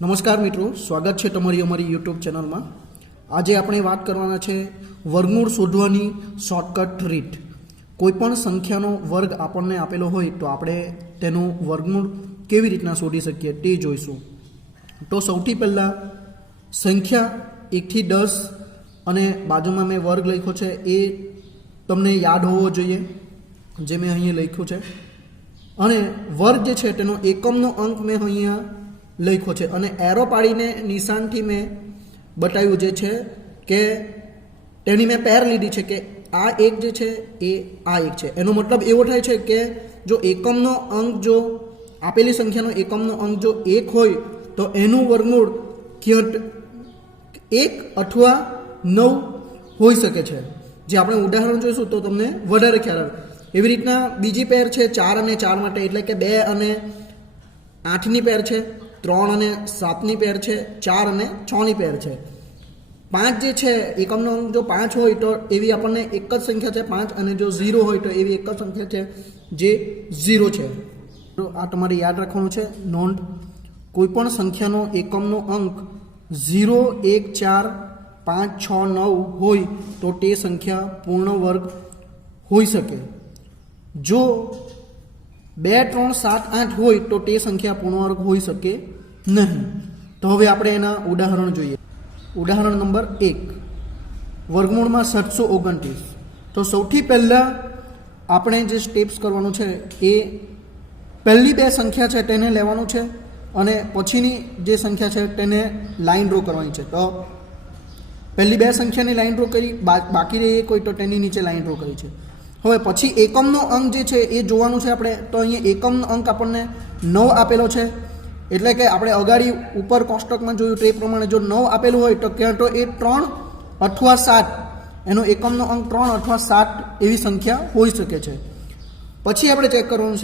નમસ્કાર મિત્રો, સ્વાગત છે તમારી અમારી યુટ્યુબ ચેનલમાં। આજે આપણે વાત કરવાના છે વર્ગમૂળ શોધવાની શોર્ટકટ રીત। કોઈપણ સંખ્યાનો વર્ગ આપણને આપેલો હોય તો આપણે તેનું વર્ગમૂળ કેવી રીતના શોધી શકીએ તે જોઈશું। તો સૌથી પહેલાં સંખ્યા 1 થી 10 અને બાજુમાં મેં વર્ગ લખ્યો છે એ તમને યાદ હોવો જોઈએ, જે મેં અહીંયા લખ્યું છે। અને વર્ગ જે છે તેનો એકમનો અંક મેં અહીંયા લખ્યો છે અને એરો પાડીને નિશાનથી મેં બતાવ્યું જે છે કે તેની મેં પેર લીધી છે કે આ એક જે છે એ આ એક છે। એનો મતલબ એવો થાય છે કે જો એકમનો અંક જો આપેલી સંખ્યાનો એકમનો અંક જો 1 હોય તો એનું વર્ગમૂળ 1 અથવા 9 હોઈ શકે છે। જે આપણે ઉદાહરણ જોઈશું તો તમને વધારે ખ્યાલ આવે। એવી રીતના બીજી પેર છે 4 અને 4 માટે, એટલે કે 2 અને 8ની પેર છે, 3 અને 7ની પેર છે, 4 અને 6ની પેર છે। 5 જે છે એકમનો અંક જો 5 હોય તો એવી આપણને એક જ સંખ્યા છે 5, અને જો 0 હોય તો એવી એક જ સંખ્યા છે જે 0 છે। તો આ તમારે યાદ રાખવાનું છે નોંધ। કોઈપણ સંખ્યાનો એકમનો અંક 0, 1, 4, 5, 6, 9 હોય તો તે સંખ્યા પૂર્ણ વર્ગ હોઈ શકે। જો 2, 3, 7, 8 હોય તો તે સંખ્યા પૂર્ણ વર્ગ હોઈ શકે નહીં। તો હવે આપણે એના ઉદાહરણ જોઈએ। ઉદાહરણ નંબર 1, વર્ગમૂળમાં 729। તો સૌથી પહેલાં આપણે જે સ્ટેપ્સ કરવાનું છે એ પહેલી બે સંખ્યા છે તેને લેવાનું છે અને પછીની જે સંખ્યા છે તેને લાઈન ડ્રો કરવાની છે। તો પહેલી બે સંખ્યાની લાઈન ડ્રો કરી, બાકી રહી કોઈ તો તેની નીચે લાઈન ડ્રો કરી છે। હવે પછી એકમનો અંક જે છે એ જોવાનું છે આપણે। તો અહીંયા એકમનો અંક આપણને 9 આપેલો છે, એટલે કે આપણે અગાડી ઉપર કોષ્ટકમાં જોયું તે પ્રમાણે જો 9 આપેલું હોય તો ક્યાં તો એ 3 અથવા 7, એનો એકમનો અંક 3 અથવા 7 એવી સંખ્યા હોઈ શકે છે। પછી આપણે ચેક કરવાનું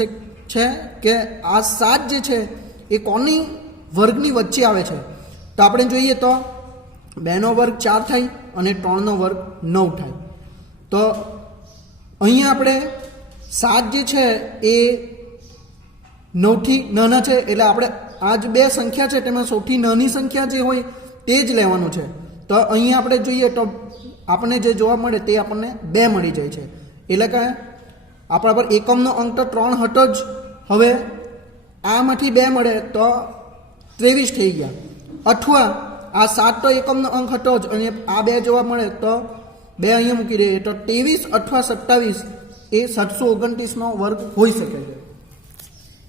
છે કે આ 7 જે છે એ કોની વર્ગની વચ્ચે આવે છે। તો આપણે જોઈએ તો 2નો વર્ગ 4 થાય અને 3નો વર્ગ 9 થાય। તો અહીંયા આપણે 7 જે છે એ 9થી નાના છે, એટલે આપણે આ જ બે સંખ્યા છે તેમાં સૌથી નાની સંખ્યા જે હોય તે જ લેવાનું છે। તો અહીંયા આપણે જોઈએ તો આપણને જે જોવા મળે તે આપણને 2 મળી જાય છે, એટલે કે આપણા પર એકમનો અંક તો 3 હતો જ। હવે આમાંથી 2 મળે તો 23 થઈ ગયા, અથવા આ 7 તો એકમનો અંક હતો જ અને આ 2 જોવા મળે તો 2 અહીંયા મૂકી દઈએ તો 23 અથવા 27 એ 729નો વર્ગ હોઈ શકે છે।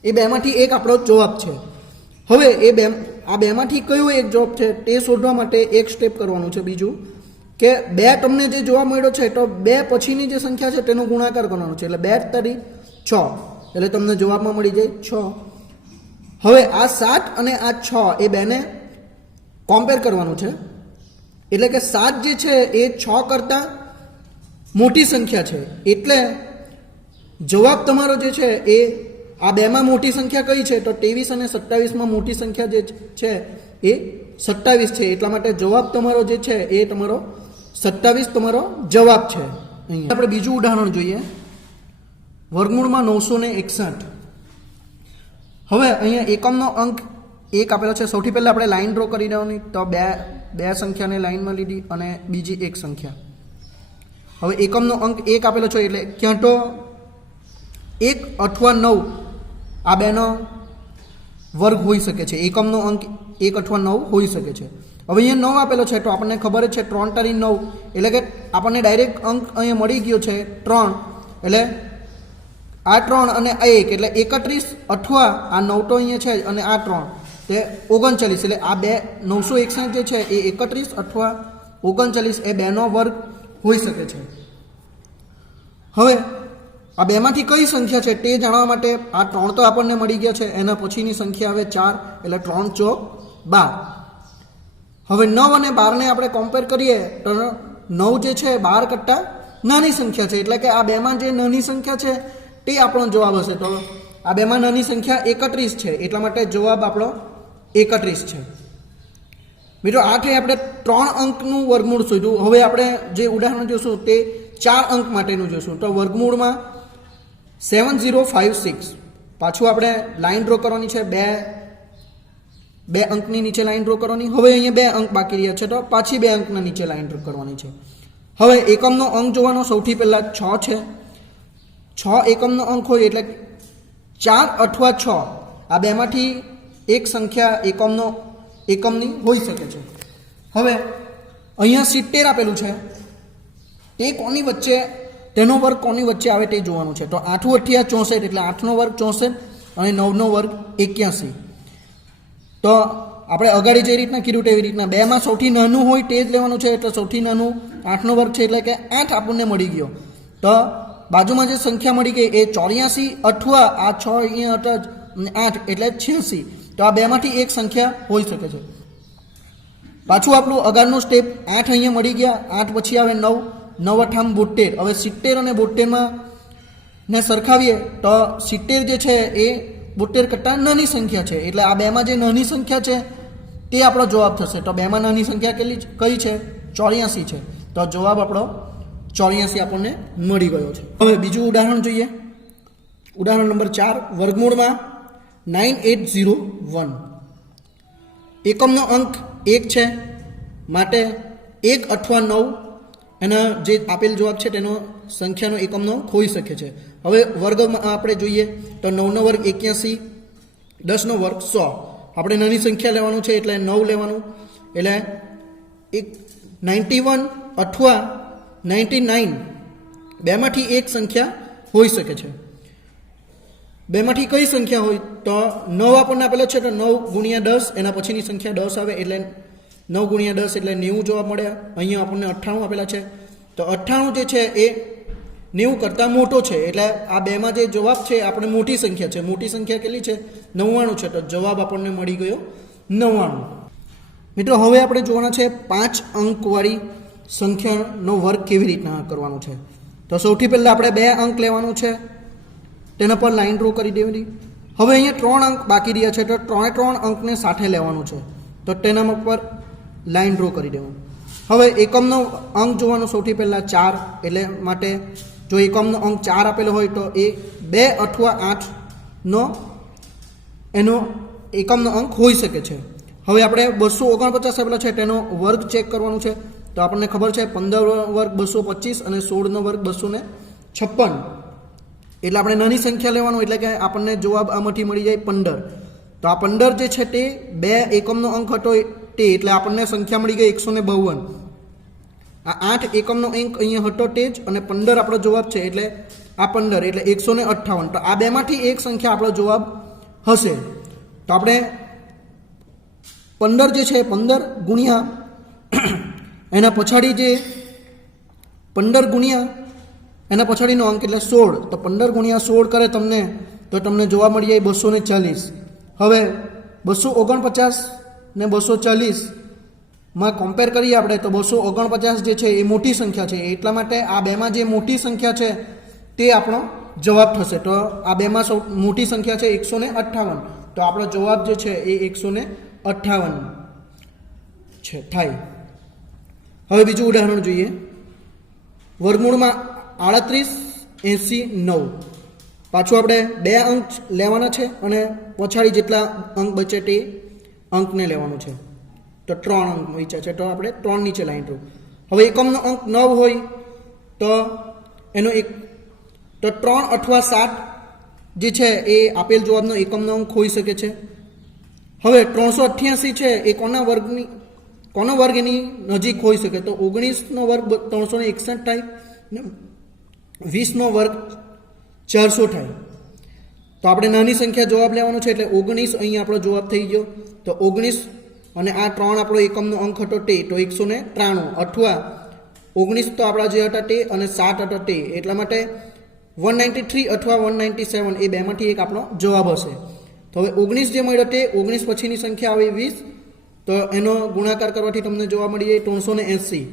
એ બેમાંથી એક આપણો જવાબ છે। હવે આ બેમાંથી કયો એક જવાબ છે તે શોધવા માટે એક સ્ટેપ કરવાનું છે બીજું, કે 2 તમને જે જોવા મળ્યો છે તો 2 પછીની જે સંખ્યા છે તેનો ગુણાકાર કરવાનો છે, એટલે 2 તરી 6, એટલે તમને જવાબમાં મળી જાય 6। હવે આ 7 અને આ 6 એ બેને કમ્પેર કરવાનું છે, એટલે કે 7 જે છે એ 6 કરતાં મોટી સંખ્યા છે, એટલે જવાબ તમારો જે છે એ આ બેમાં મોટી સંખ્યા કઈ છે તો 23 અને 27માં મોટી સંખ્યા જે છે એ 27 છે, એટલા માટે જવાબ તમારો જે છે એ તમારો 27 તમારો જવાબ છે। અહીંયા આપણે બીજું ઉદાહરણ જોઈએ, વર્ગમૂળમાં 961। હવે અહીંયા એકમનો અંક 1 આપેલો છે। સૌથી પહેલાં આપણે લાઈન ડ્રો કરી દેવાની। તો બે સંખ્યાને લાઈનમાં લીધી અને બીજી એક સંખ્યા। હવે એકમનો અંક 1 આપેલો છે, એટલે ક્યાં તો 1 અથવા 9 આ બેનો વર્ગ હોઈ શકે છે। એકમનો અંક 1 અથવા 9 હોઈ શકે છે। હવે અહીંયા 9 આપેલો છે તો આપણને ખબર જ છે 3 તરી 9, એટલે કે આપણને ડાયરેક્ટ અંક અહીંયા મળી ગયો છે 3, એટલે આ 3 અને આ 1 એટલે 31, અથવા આ 9 તો અહીંયા છે અને આ 3 તે 39, એટલે આ બે 961 જે છે એ 31 અથવા 39 એ બેનો વર્ગ હોઈ શકે છે। હવે આ બેમાંથી કઈ સંખ્યા છે તે જાણવા માટે આ 3 તો આપણને મળી ગયા છે, એના પછીની સંખ્યા આવે 4, એટલે 3 ચોક 12। હવે 9 અને 12ને આપણે કમ્પેર કરીએ તો 9 જે છે 12 કરતાં નાની સંખ્યા છે, એટલે કે આ બેમાં જે નાની સંખ્યા છે તે આપણો જવાબ હશે। તો આ બેમાં નાની સંખ્યા 31 છે, એટલા માટે જવાબ આપણો 31 છે। મિત્રો આ થઈ આપણે 3 અંકનું વર્ગમૂળ શોધ્યું। હવે આપણે જે ઉદાહરણ જોઈશું તે 4 અંક માટેનું જોઈશું। તો વર્ગમૂળમાં 7056, પાછું આપણે લાઈન ડ્રો કરવાની છે। 2 2 અંકની નીચે લાઈન ડ્રો કરવાની. હવે અહીંયા 2 અંક બાકી રહ્યા છે તો પાછી 2 અંકના નીચે લાઈન ડ્રો કરવાની છે. હવે એકમનો અંક જોવાનો સૌથી પહેલાં 6 છે. 6 એકમનો અંક હોય એટલે 4 અથવા 6 આ બેમાંથી એક સંખ્યા એકમની હોઈ શકે છે. હવે અહીંયા 70 આપેલું છે, તે કોની વચ્ચે, તેનો વર્ગ કોની વચ્ચે આવે તે જોવાનું છે. તો 8 × 8 = 64 એટલે 8નો વર્ગ 64 અને 9નો વર્ગ 81. તો આપણે અગાડી જે રીતના કીધું તેવી રીતના બેમાં સૌથી નાનું હોય તે જ લેવાનું છે. એટલે સૌથી નાનું 8નો વર્ગ છે એટલે કે 8 આપણને મળી ગયો. તો બાજુમાં જે સંખ્યા મળી ગઈ એ 84 અથવા આ 6 અહીંયા હતા 8 એટલે 86. તો આ બેમાંથી એક સંખ્યા હોઈ શકે છે. પાછું આપણું અગાડનું સ્ટેપ 8 અહીંયા મળી ગયા, 8 પછી આવે 9, 9 × 8 = 72. હવે 70 અને 72માં ને સરખાવીએ તો 70 જે છે એ 72 કરતાં નાની સંખ્યા છે. એટલે આ બેમાં જે નાની સંખ્યા છે તે આપણો જવાબ થશે. તો બેમાં નાની સંખ્યા કઈ છે? 84 છે. તો જવાબ આપણો 84 આપણને મળી ગયો છે. હવે બીજું ઉદાહરણ જોઈએ. ઉદાહરણ નંબર 4, વર્ગમૂળમાં 9801. એકમનો અંક 1 છે, માટે 1 અથવા 9 એના જે આપેલ જવાબ છે તેનો સંખ્યાનો એકમનો અંક હોઈ શકે છે. હવે વર્ગમાં આપણે જોઈએ તો 9નો વર્ગ 81, 10નો વર્ગ 100. આપણે નાની સંખ્યા લેવાનું છે એટલે 9 લેવાનું. એટલે 91 અથવા 99 બેમાંથી એક સંખ્યા હોઈ શકે છે. બેમાંથી કઈ સંખ્યા હોય તો 9 આપણને આપેલો છે તો 9 × 10 એના પછીની સંખ્યા 10 આવે એટલે 9 × 10 એટલે 90 જવાબ મળે. અહીંયા આપણને 98 આપેલા છે તો 98 જે છે એ 90 કરતાં મોટો છે. એટલે આ બેમાં જે જવાબ છે આપણે મોટી સંખ્યા છે. મોટી સંખ્યા કેટલી છે? 99 છે. તો જવાબ આપણને મળી ગયો 99. મિત્રો હવે આપણે જોવાના છે 5 અંકવાળી સંખ્યાનો વર્ગ કેવી રીતના કરવાનો છે. તો સૌથી પહેલાં આપણે 2 અંક લેવાનું છે, તેના પર લાઈન ડ્રો કરી દેવાની. હવે અહીંયા 3 અંક બાકી રહ્યા છે તો 3 અંકને સાથે લેવાનું છે. તો તેના પર લાઈન ડ્રો કરી દેવાનું. હવે એકમનો અંક જોવાનો સૌથી પહેલાં 4. એટલે માટે જો એકમનો અંક 4 આપેલો હોય તો એ 2 અથવા 8નો એનો એકમનો અંક હોઈ શકે છે. હવે આપણે 249 આપેલો છે તેનો વર્ગ ચેક કરવાનું છે. તો આપણને ખબર છે 15 વર્ગ 225 અને 16નો વર્ગ 256. એટલે આપણે નાની સંખ્યા લેવાનું એટલે કે આપણને જવાબ આમાંથી મળી જાય 15. તો આ 15 જે છે તે 2 એકમનો અંક હતો તે, એટલે આપણને સંખ્યા મળી ગઈ 152. આ 8 એકમનો અંક અહીંયા હતો તે જ અને 15 આપણો જવાબ છે એટલે આ 15 એટલે 158. તો આ બેમાંથી એક સંખ્યા આપણો જવાબ હશે. તો આપણે 15 જે છે 15 ગુણ્યા એના પછાડી જે 15 ગુણ્યા એના પછાડીનો અંક એટલે 16. તો 15 × 16 કરે તો તમને જોવા મળી જાય 240. હવે 249 ને 240માં કમ્પેર કરીએ આપણે તો 249 જે છે એ મોટી સંખ્યા છે. એટલા માટે આ બેમાં જે મોટી સંખ્યા છે તે આપણો જવાબ થશે. તો આ બેમાં મોટી સંખ્યા છે 158. તો આપણો જવાબ જે છે એ 158 છે થાય. હવે બીજું ઉદાહરણ જોઈએ. વર્ગમૂળમાં 38 80 9. પાછું આપણે 2 અંક લેવાના છે અને પછાડી જેટલા અંક બચે તે અંકને લેવાનું છે. તો 3 અંક બચ્યા છે તો આપણે 3 નીચે લાઈન ડ્રો. હવે એકમનો અંક 9 હોય તો એનો તો 3 અથવા 7 જે છે એ આપેલ જવાબનો એકમનો અંક હોઈ શકે છે. હવે 388 છે એ કોનો વર્ગ એની નજીક હોઈ શકે? તો 19નો વર્ગ 361 થાય ને 20નો વર્ગ 400 થાય. તો આપણે નાની સંખ્યા જવાબ લેવાનો છે એટલે 19 અહીં આપણો જવાબ થઈ ગયો. તો 19 અને આ 3 આપણો એકમનો અંક હતો તે તો 193 અથવા 19 તો આપણા જે હતા તે અને 7 હતા તે, એટલા માટે 193 અથવા 197 એ બેમાંથી એક આપણો જવાબ હશે. તો હવે 19 જે મળ્યો તે 19 પછીની સંખ્યા આવે 20. તો એનો ગુણાકાર કરવાથી તમને જોવા મળી જાય 380.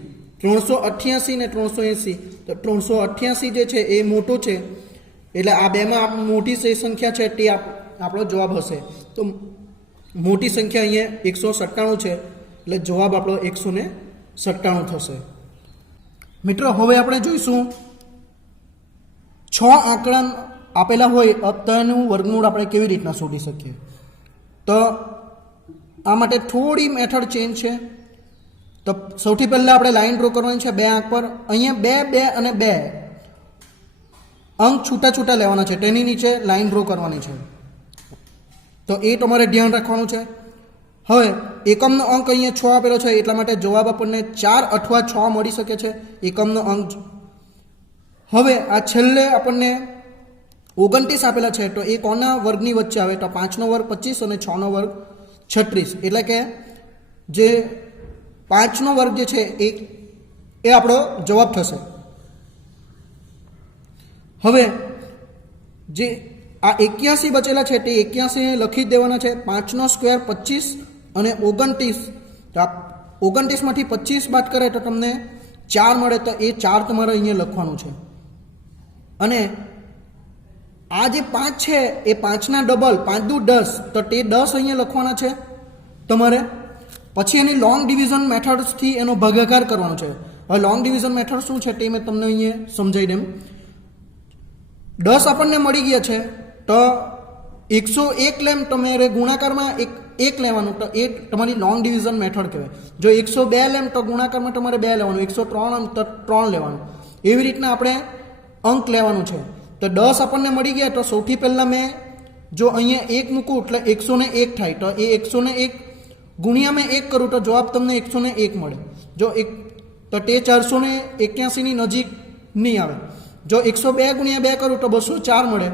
388 ને 380. તો 388 જે છે એ મોટો છે એટલે આ બેમાં મોટી જે સંખ્યા છે તે આપણો જવાબ હશે. તો મોટી સંખ્યા અહીંયા 197 છે એટલે જવાબ આપણો 197 થશે. મિત્રો હવે આપણે જોઈશું 6 આંકડા આપેલા હોય તો એનું વર્ગમૂળ આપણે કેવી રીતના શોધી શકીએ. તો આ માટે થોડી મેથડ ચેન્જ છે. તો સૌથી પહેલાં આપણે લાઈન ડ્રો કરવાની છે 2 આંક પર. અહીંયા 2, 2 અને 2 અંક છૂટા છૂટા લેવાના છે, તેની નીચે લાઈન ડ્રો કરવાની છે. તો એ તમારે ધ્યાન રાખવાનું છે. હવે એકમનો અંક અહીંયા 6 આપેલો છે, એટલા માટે જવાબ આપણને 4 અથવા 6 મળી શકે છે એકમનો અંક. હવે આ છેલ્લે આપણને 29 આપેલા છે, તો એ કોના વર્ગની વચ્ચે આવે? તો 5નો વર્ગ 25 અને 6નો વર્ગ 36. એટલે કે જે 5નો વર્ગ જે છે એ આપણો જવાબ થશે. હવે જે આ 81 બચેલા છે તે 81 લખી જ દેવાના છે. 5નો સ્ક્વેર 25 અને 29. તો આ 29માંથી 25 બાદ કરે તો તમને 4 મળે. તો એ 4 તમારે અહીંયા લખવાનું છે. અને આ જે 5 છે એ 5ના ડબલ 5 દુ 10, તો તે 10 અહીંયા લખવાના છે તમારે. પછી એની લોંગ ડિવિઝન મેથડથી એનો ભાગાકાર કરવાનો છે. હવે લોંગ ડિવિઝન મેથડ શું છે તે મેં તમને અહીંયા સમજાવી દઉં. 10 આપણને મળી ગયા છે, તો 101 લેમ તમારે ગુણાકારમાં એક લેવાનું, તો એ તમારી લોંગ ડિવિઝન મેથડ કહેવાય. જો 102 લેમ તો ગુણાકારમાં તમારે 2 લેવાનું, 103 તો 3 લેવાનું. એવી રીતના આપણે અંક લેવાનું છે. તો 10 આપણને મળી ગયા, તો સૌથી પહેલાં મેં જો અહીંયા 1 મૂકું એટલે 101 થાય. તો એ 101 ગુણ્યા મેં 1 કરું તો જવાબ તમને 101 મળે. જો તો તે 481ની નજીક નહીં આવે. જો 102 ગુણ્યા 2 કરું તો 204 મળે.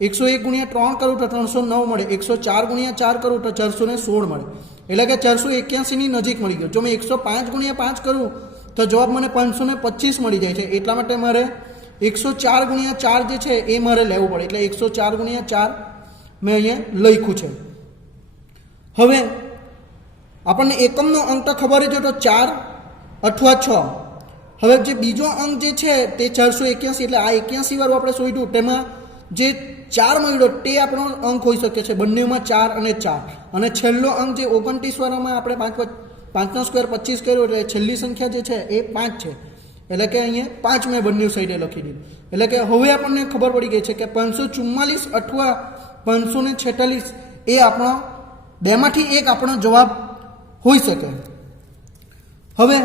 101 ગુણ્યા 3 કરું તો 309 મળે. 104 ગુણ્યા 4 કરું તો 416 મળે. એટલે કે 481ની નજીક મળી ગયો. જો મેં 105 ગુણ્યા 5 કરું તો જવાબ મને 525 મળી જાય છે. એટલા માટે મારે 104 ગુણ્યા 4 જે છે એ મારે લેવું પડે. એટલે 104 ગુણ્યા 4 મેં અહીંયા લખ્યું છે. હવે આપણને એકમનો અંક તો ખબર જ હતો 4 અથવા 6. હવે જે બીજો અંક જે છે તે 481, એટલે આ 81 વાળું આપણે શોધ્યું, તેમાં જે 4 મળ્યો તે આપણો અંક હોઈ શકે છે. બંનેમાં 4 અને 4. અને છેલ્લો અંક જે 29 વાળામાં આપણે 5નો સ્ક્વેર 25 કર્યો, એટલે છેલ્લી સંખ્યા જે છે એ 5 છે. એટલે કે અહીંયા 5 મેં બંને સાઈડે લખી દીધું. એટલે કે હવે આપણને ખબર પડી ગઈ છે કે 544 અથવા 546 એ આપણો બેમાંથી એક આપણો જવાબ હોઈ શકે. હવે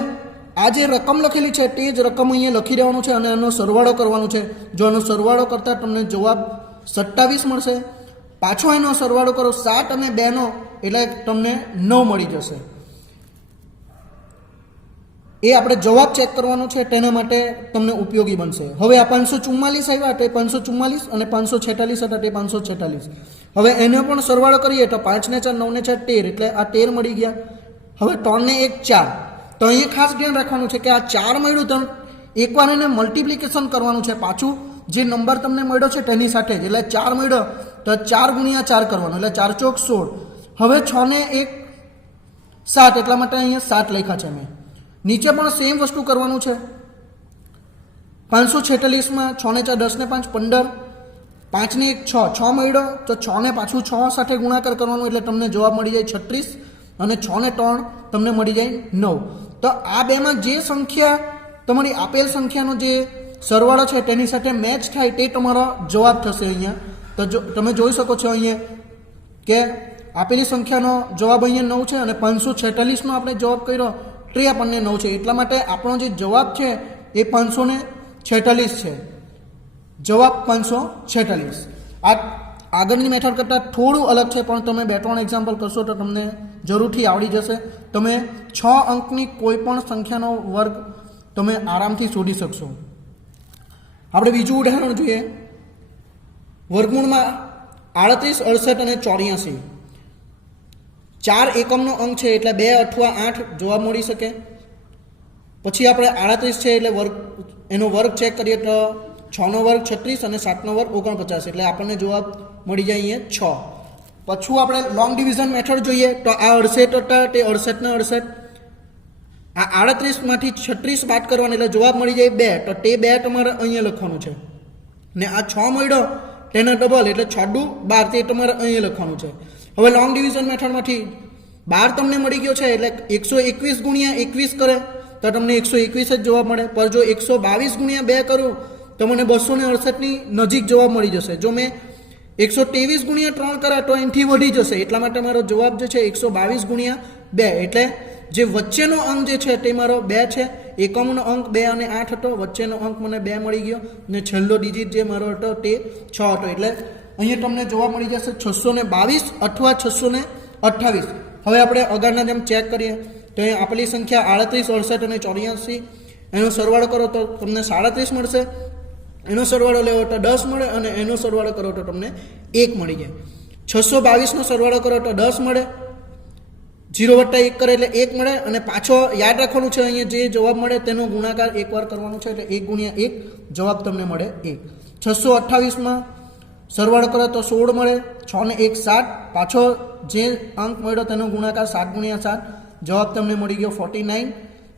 આ જે રકમ લખેલી છે તે જ રકમ અહીંયા લખી દેવાનું છે અને એનો સરવાળો કરવાનો છે. જો એનો સરવાળો કરતાં તમને જવાબ 27 મળશે. પાછો એનો સરવાળો કરો 7 અને 2નો, એટલે તમને 9 મળી જશે. એ આપણે જવાબ ચેક કરવાનો છે, તેના માટે તમને ઉપયોગી બનશે. હવે આ 544 આવ્યા તે 544 અને 546 હતા તે 546. હવે એનો પણ સરવાળો કરીએ તો 5 ને 4 9 ને 4 13, એટલે આ 13 મળી ગયા. હવે 3 ને 1 4. તો અહીંયા ખાસ ધ્યાન રાખવાનું છે કે આ 4 મળ્યું તો એકવાર એને મલ્ટિપ્લિકેશન કરવાનું છે પાછું જે નંબર તમને મળ્યો છે તેની સાથે જ. એટલે 4 મળ્યો તો 4 ગુણ્યા 4 કરવાનો, એટલે 4 ચોક 16. હવે 6 ને 1 7, એટલા માટે અહીંયા 7 લખ્યા છે મેં. નીચે પણ સેમ વસ્તુ કરવાનું છે. 546માં 6 ને 4 10 ને 5 15, 5 ને 1 6, 6 મળ્યો તો 6 ને પાછું 6 સાથે ગુણાકાર કરવાનો, એટલે તમને જવાબ મળી જાય 36. અને 6 ને 3 તમને મળી જાય 9. તો આ બેમાં જે સંખ્યા તમારી આપેલ સંખ્યાનો જે સરવાળો છે તેની સાથે મેચ થાય તે તમારો જવાબ થશે અહીંયા. તો તમે જોઈ શકો છો અહીંયા કે આપેલી સંખ્યાનો જવાબ અહીંયા 9 છે અને 546નો આપણે જવાબ કર્યો તે આપણને 9 છે. એટલા માટે આપણો જે જવાબ છે એ 546 છે. જવાબ 546. આ આગળની મેથડ કરતાં થોડું અલગ છે, પણ તમે 2-3 એક્ઝામ્પલ કરશો તો તમને જરૂરથી આવડી જશે. તમે 6 અંકની કોઈ પણ સંખ્યાનો વર્ગ તમે આરામથી શોધી શકશો. આપણે બીજું ઉદાહરણ જોઈએ. વર્ગમૂળમાં 38, 68 અને 84 4 એકમનો અંક છે, એટલે 2 અથવા 8 જવાબ મળી શકે. પછી આપણે 38 છે એટલે એનો વર્ગ ચેક કરીએ તો 6નો વર્ગ 36 અને 7નો વર્ગ 49, એટલે આપણને જવાબ મળી જાય અહીંયા 6. પછી આપણે લોંગ ડિવિઝન મેથડ જોઈએ તો આ 68 હતા તે 68 ને 68, આ 38માંથી 36 બાદ કરવાની, એટલે જવાબ મળી જાય 2. તો તે 2 તમારે અહીંયા લખવાનું છે. ને આ 6 મળ્યો તેના ડબલ, એટલે 6 દુ 12, તે તમારે અહીંયા લખવાનું છે. હવે લોંગ ડિવિઝન મેથડમાંથી 12 તમને મળી ગયો છે, એટલે 121 ગુણ્યા 21 કરે તો તમને 121 જ જવાબ મળે. પર જો 122 ગુણ્યા 2 કરું તો મને 268ની નજીક જવાબ મળી જશે. જો મેં 123 ગુણ્યા 3 કરે તો એનાથી વધી જશે, એટલા માટે મારો જવાબ જે છે 122 ગુણ્યા 2, એટલે જે વચ્ચેનો અંક જે છે તે મારો 2 છે, એકમનો અંક 2 અને 8 હતો, વચ્ચેનો અંક મને 2 મળી ગયો, અને છેલ્લો ડિજિટ જે મારો હતો તે 6 હતો, એટલે અહીંયા તમને જવાબ મળી જશે 622 અથવા 628. હવે આપણે આગળના જેમ ચેક કરીએ તો અહીં આપેલી સંખ્યા 38, 68 અને 84, એનો સરવાળો કરો તો તમને 37 મળશે, એનો સરવાળો લેવો તો 10 મળે, અને એનો સરવાળો કરો તો તમને 1 મળી જાય. 622નો સરવાળો કરો તો 10 મળે, 0 + 1 કરે એટલે 1 મળે, અને પાછો યાદ રાખવાનું છે અહીંયા જે જવાબ મળે તેનો ગુણાકાર એકવાર કરવાનો છે, એટલે 1 ગુણ્યા 1 જવાબ તમને મળે 1. 628માં સરવાળો કરો તો 16 મળે, 6 ને 1 7, પાછો જે અંક મળ્યો તેનો ગુણાકાર 7 ગુણ્યા 7, જવાબ તમને મળી ગયો 49,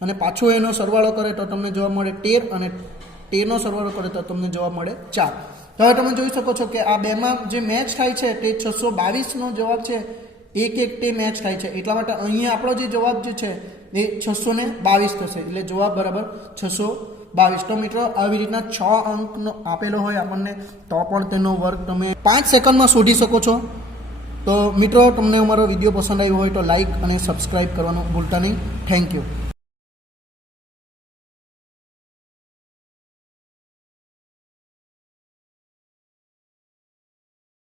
અને પાછો એનો સરવાળો કરે તો તમને જવાબ મળે 13, અને 13નો સરવાળો કરે તો તમને જવાબ મળે 4. તો હવે તમે જોઈ શકો છો કે આ બેમાં જે મેચ થાય છે તે 622નો જવાબ છે 1 1 તે મેચ થાય છે, એટલા માટે અહીંયા આપણો જે જવાબ જે છે એ 622 થશે, એટલે જવાબ બરાબર 622. તો મિત્રો આવી રીતના 6 અંકનો આપેલો હોય આપણને તો પણ તેનો વર્ગ તમે 5 સેકન્ડમાં શોધી શકો છો. તો મિત્રો તમને અમારો વિડીયો પસંદ આવ્યો હોય તો લાઈક અને સબસ્ક્રાઈબ કરવાનું ભૂલતા નહીં. Thank you.